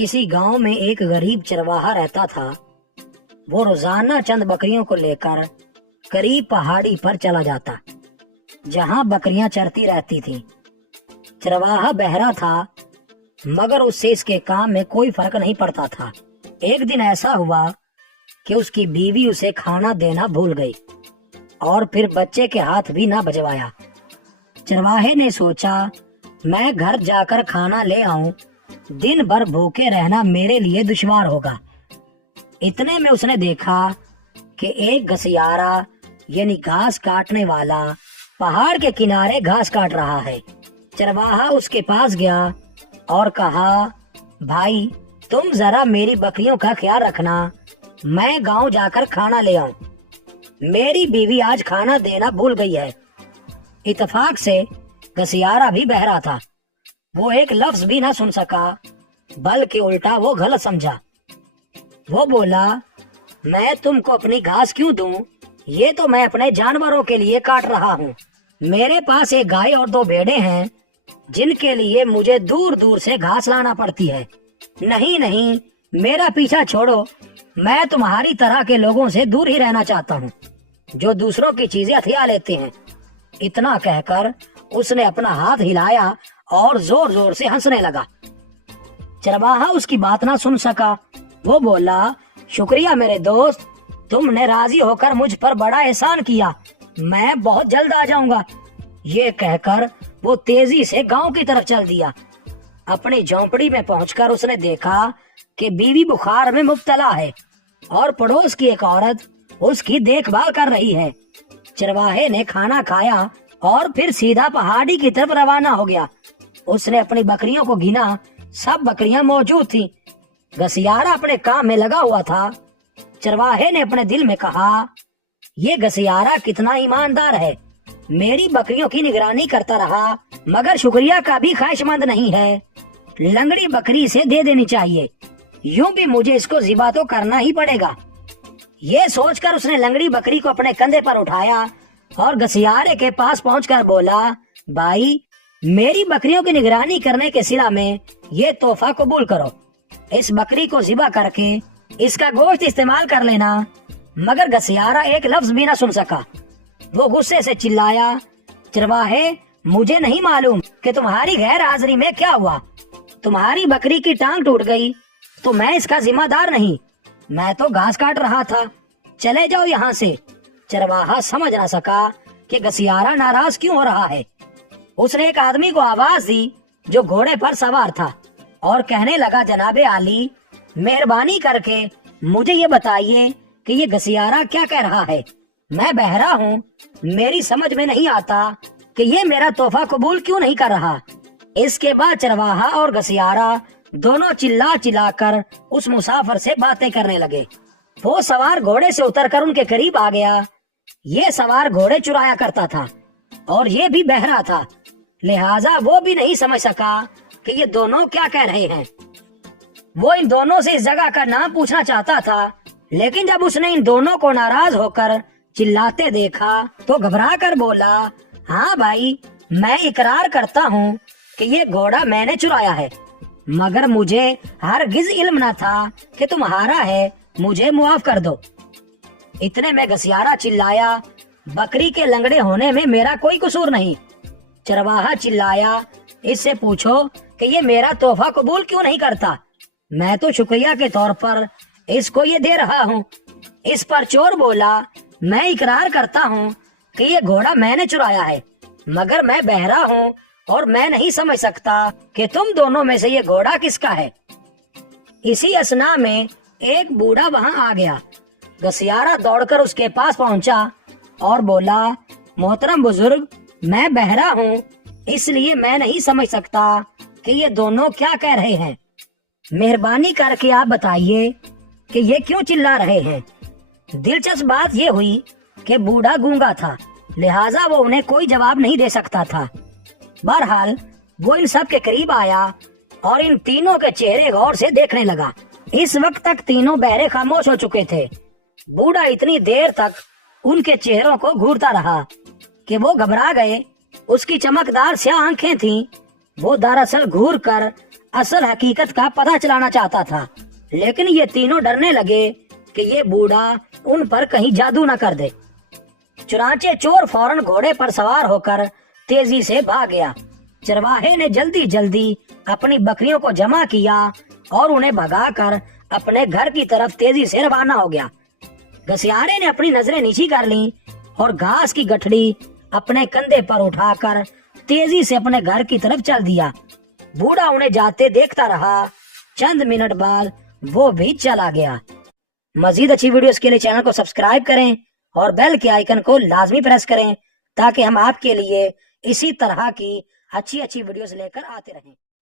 किसी गांव में एक गरीब चरवाहा रहता था। वो रोजाना चंद बकरियों को लेकर करीब पहाड़ी पर चला जाता, जहां बकरियां चरती रहती थीं। चरवाहा बहरा था, मगर उससे इसके काम में कोई फर्क नहीं पड़ता था। एक दिन ऐसा हुआ कि उसकी बीवी उसे खाना देना भूल गई और फिर बच्चे के हाथ भी ना बजवाया। चरवाहे ने सोचा, मैं घर जाकर खाना ले आऊं, दिन भर भूखे रहना मेरे लिए दुश्वार होगा। इतने में उसने देखा कि एक घसियारा यानी घास काटने वाला पहाड़ के किनारे घास काट रहा है। चरवाहा उसके पास गया और कहा, भाई तुम जरा मेरी बकरियों का ख्याल रखना, मैं गांव जाकर खाना ले आऊं। मेरी बीवी आज खाना देना भूल गई है। इत्तेफाक से घसियारा भी बहरा था। वो एक लफ्ज भी ना सुन सका, बल्कि उल्टा वो गलत समझा। वो बोला, मैं तुमको अपनी घास क्यों दूं? ये तो मैं अपने जानवरों के लिए काट रहा हूँ। मेरे पास एक गाय और 2 भेड़े हैं, जिनके लिए मुझे दूर दूर से घास लाना पड़ती है। नहीं नहीं, मेरा पीछा छोड़ो, मैं तुम्हारी तरह के लोगों से दूर ही रहना चाहता हूँ, जो दूसरों की चीजें हथिया लेते हैं। इतना कहकर उसने अपना हाथ हिलाया और जोर जोर से हंसने लगा। चरवाहा उसकी बात ना सुन सका। वो बोला, शुक्रिया मेरे दोस्त, तुमने राजी होकर मुझ पर बड़ा एहसान किया, मैं बहुत जल्द आ जाऊंगा। ये कहकर वो तेजी से गांव की तरफ चल दिया। अपनी झोंपड़ी में पहुंचकर उसने देखा कि बीवी बुखार में मुब्तला है और पड़ोस की एक औरत उसकी देखभाल कर रही है। चरवाहे ने खाना खाया और फिर सीधा पहाड़ी की तरफ रवाना हो गया। उसने अपनी बकरियों को गिना, सब बकरियां मौजूद थीं। घसियारा अपने काम में लगा हुआ था। चरवाहे ने अपने दिल में कहा, ये घसियारा कितना ईमानदार है, मेरी बकरियों की निगरानी करता रहा, मगर शुक्रिया का भी ख्वाहिशमंद नहीं है। लंगड़ी बकरी इसे दे देनी चाहिए, यूं भी मुझे इसको ज़िबा तो करना ही पड़ेगा। ये सोचकर उसने लंगड़ी बकरी को अपने कंधे पर उठाया और घसियारे के पास पहुंचकर बोला, भाई मेरी बकरियों की निगरानी करने के सिला में ये तोहफा कबूल करो। इस बकरी को ज़िबा करके इसका गोश्त इस्तेमाल कर लेना। मगर घसियारा एक लफ्ज भी ना सुन सका। वो गुस्से से चिल्लाया, चरवाहे मुझे नहीं मालूम कि तुम्हारी गैर हाजिरी में क्या हुआ। तुम्हारी बकरी की टांग टूट गई तो मैं इसका जिम्मेदार नहीं, मैं तो घास काट रहा था, चले जाओ यहाँ से। चरवाहा समझ ना सका कि घसियारा नाराज क्यों हो रहा है। उसने एक आदमी को आवाज दी जो घोड़े पर सवार था और कहने लगा, जनाबे आली, मेहरबानी करके मुझे ये बताइए कि ये घसियारा क्या कह रहा है। मैं बहरा हूँ, मेरी समझ में नहीं आता कि ये मेरा तोहफा कबूल क्यों नहीं कर रहा। इसके बाद चरवाहा और घसियारा दोनों चिल्ला चिल्लाकर उस मुसाफिर से बातें करने लगे। वो सवार घोड़े से उतरकर उनके करीब आ गया। ये सवार घोड़े चुराया करता था और ये भी बहरा था, लिहाजा वो भी नहीं समझ सका कि ये दोनों क्या कह रहे हैं। वो इन दोनों से इस जगह का नाम पूछना चाहता था, लेकिन जब उसने इन दोनों को नाराज होकर चिल्लाते देखा तो घबरा कर बोला, हाँ भाई, मैं इकरार करता हूँ कि ये घोड़ा मैंने चुराया है, मगर मुझे हरगिज इल्म न था कि तुम्हारा है, मुझे मुआफ कर दो। इतने में घसियारा चिल्लाया, बकरी के लंगड़े होने में मेरा कोई कसूर नहीं। चरवाहा चिल्लाया, इससे पूछो कि ये मेरा तोहफा कबूल क्यों नहीं करता, मैं तो शुक्रिया के तौर पर इसको ये दे रहा हूँ। इस पर चोर बोला, मैं इकरार करता हूँ कि ये घोड़ा मैंने चुराया है, मगर मैं बहरा हूँ और मैं नहीं समझ सकता कि तुम दोनों में से ये घोड़ा किसका है। इसी असना में एक बूढ़ा वहाँ आ गया। घसियारा दौड़कर उसके पास पहुँचा और बोला, मोहतरम बुजुर्ग, मैं बहरा हूँ, इसलिए मैं नहीं समझ सकता कि ये दोनों क्या कह रहे हैं। मेहरबानी करके आप बताइए कि ये क्यों चिल्ला रहे हैं। दिलचस्प बात ये हुई कि बूढ़ा गूंगा था, लिहाजा वो उन्हें कोई जवाब नहीं दे सकता था। बहरहाल वो इन सब के करीब आया और इन तीनों के चेहरे गौर से देखने लगा। इस वक्त तक तीनों बहरे खामोश हो चुके थे। बूढ़ा इतनी देर तक उनके चेहरों को घूरता रहा कि वो घबरा गए। उसकी चमकदार स्याह आंखें थीं। वो दरअसल घूर कर असल हकीकत का पता चलाना चाहता था, लेकिन ये तीनों डरने लगे कि ये बूढ़ा उन पर कहीं जादू न कर दे। चुनाचे चोर फौरन घोड़े पर सवार होकर तेजी से भाग गया। चरवाहे ने जल्दी जल्दी अपनी बकरियों को जमा किया और उन्हें भगाकर अपने घर की तरफ तेजी से रवाना हो गया। घसियारे ने अपनी नजरें नीची कर ली और घास की गठड़ी अपने कंधे पर उठाकर तेजी से अपने घर की तरफ चल दिया। बूढ़ा उन्हें जाते देखता रहा। चंद मिनट बाद वो भी चला गया। मजीद अच्छी वीडियोस के लिए चैनल को सब्सक्राइब करें और बेल के आइकन को लाजमी प्रेस करें ताकि हम आपके लिए इसी तरह की अच्छी अच्छी वीडियोस लेकर आते रहें।